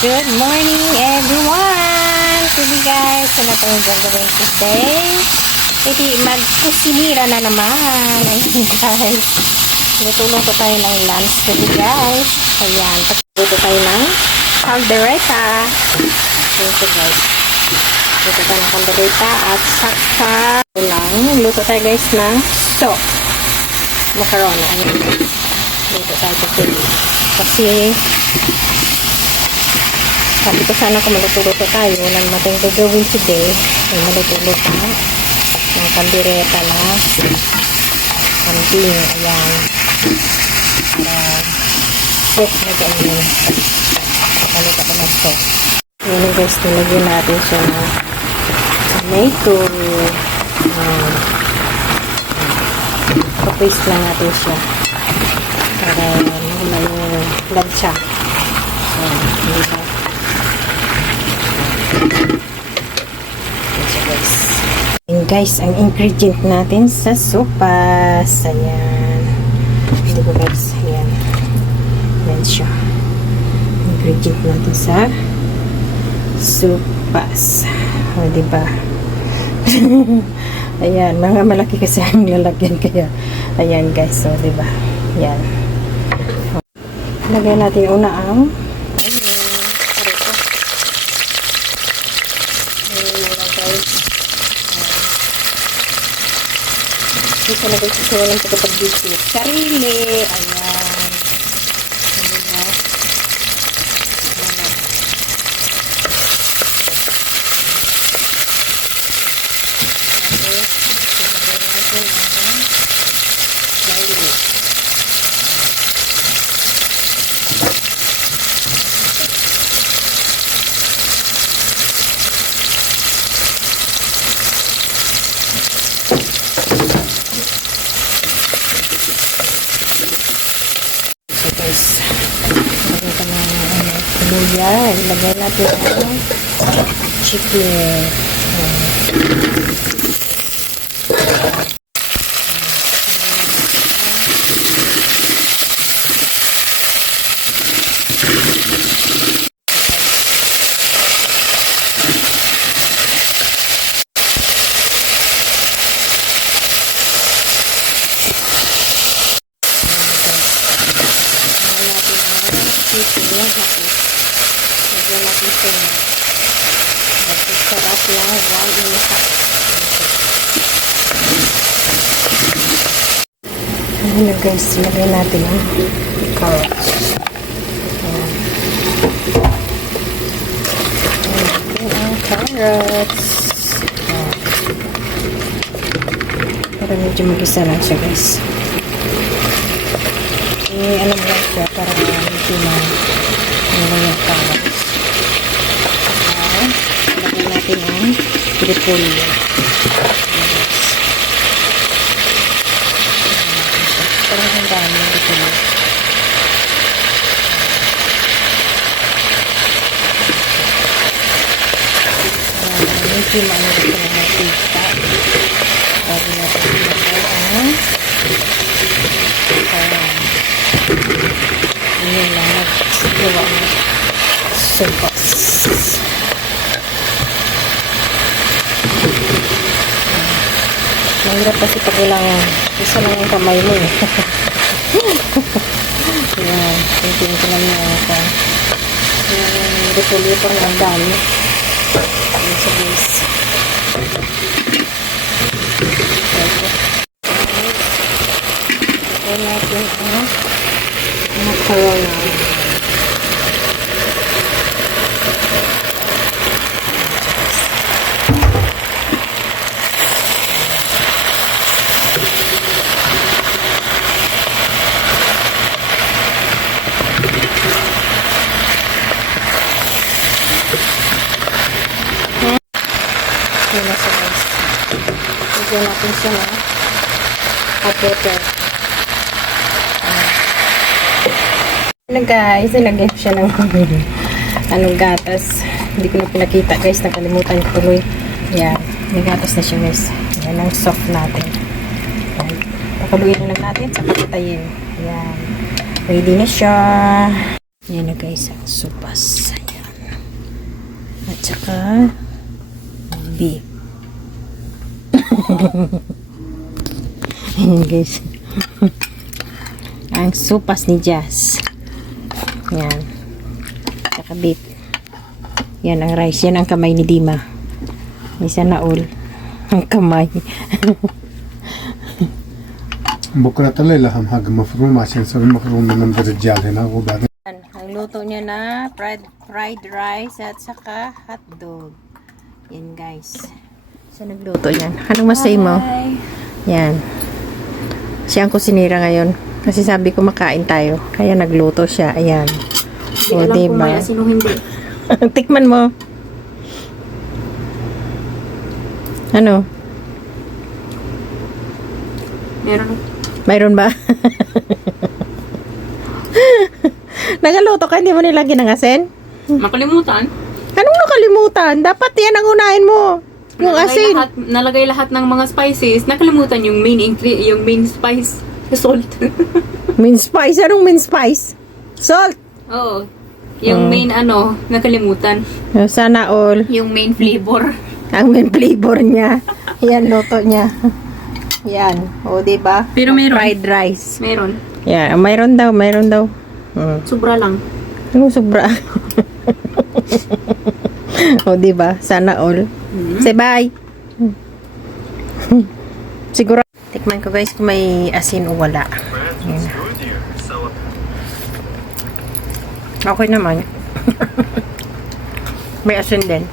Good morning, everyone! Sige guys, ano pa yung gagawin today? Hindi, magkusinira na naman. Ayun guys. Luto-luto tayo ng lunch today guys. Ayan, luto tayo ng caldereta. Luto guys. Luto tayo ng caldereta at saka lang. Luto tayo guys ng soup. Macaroni. Ayan. Luto tayo today. Kasi sabi ko sana kung maluto-luto tayo, wala naman tayong gagawin today, ay maluto-luto ng kaldereta na kambing, ayan, para soup na ganyan, paluto ko ng soup. Ayan guys, nilagyan natin siya ng tomato, papaste lang natin siya, para mahula yung lansya. Ayan, hindi ba? And guys, ang ingredient natin sa sopas, ayan, hindi ko guys, ayan, ayan siya, ingredient natin sa sopas, o diba? Ayan, mga malaki kasi ang lalagyan, kaya ayan guys, so diba, ayan, lagay natin una ang ito na guys, kasi walang pagkapag-bisip. Sarili. Ayan. Diba? Luya, ilagay natin ang chicken. Lagyan natin ito na sarap lang 1 and a half. Ayan na guys, lagay natin ang carrots. Ayan ang carrots. Para medyo mag-isa lang siya guys. Alam mo lang siya para medyo yung carrots. Lagyan natin ang repolyo. Parang ang dami ng repolyo. Medyo maano dito na mag-tita. Bago natin ilagay ang yun lang nagsigawa ng sopas. Mahirap kasi pag isa lang yung kamay mo eh. Yan, tingin ko lang yung repolyo pa ng dami. Yan sa base. Lagay natin ang macaroni. Yun na siya guys. Lagyan natin siya na hot water. Ano guys, nilagyan siya ng anong gatas. Hindi ko na pinakita guys, nakalimutan ko tuloy. Yan, may gatas na siya guys. Yan ang soft natin. Yan. Pakaluin na lang natin sa patayin. Yan. Ready na siya. Yan na guys, ang sopas. Ayan. At saka beef. Ayan guys. Ang sopas ni Jazz. Yan. Saka beef. Yan ang rice. Yan ang kamay ni Dima. Isa na all. Ang kamay. بكرة طلع لهم حق مفروم عشان نسوي مفروم من الرجال هنا وبعدين Ang luto niya na fried rice at saka hotdog. Yan guys. Siya nagluto yan. Anong masay mo? Yan. Siya ang kusinira ngayon. Kasi sabi ko makain tayo. Kaya nagluto siya. Ayan. O, diba? Sino hindi. Tikman mo. Ano? Meron. Mayroon ba? Nagaluto ka, hindi mo nilagyan ng asin? Makalimutan. Anong nakalimutan? Dapat yan ang unahin mo. Yung asin. Nalagay lahat ng mga spices. Nakalimutan yung yung main spice. Salt. Main spice? Anong main spice? Salt. Oo. Yung main nakalimutan. Sana all. Yung main flavor. Ang main flavor niya. Yan, luto niya. Yan. O, diba? Pero meron. Fried rice. Meron. Yan. Mayroon daw. Mayroon daw. Sobra lang. Ano sobra? O, diba? Sana all. Say bye. Siguro. Tikman ko guys kung may asin o wala. Yan. Okay naman. May asin din.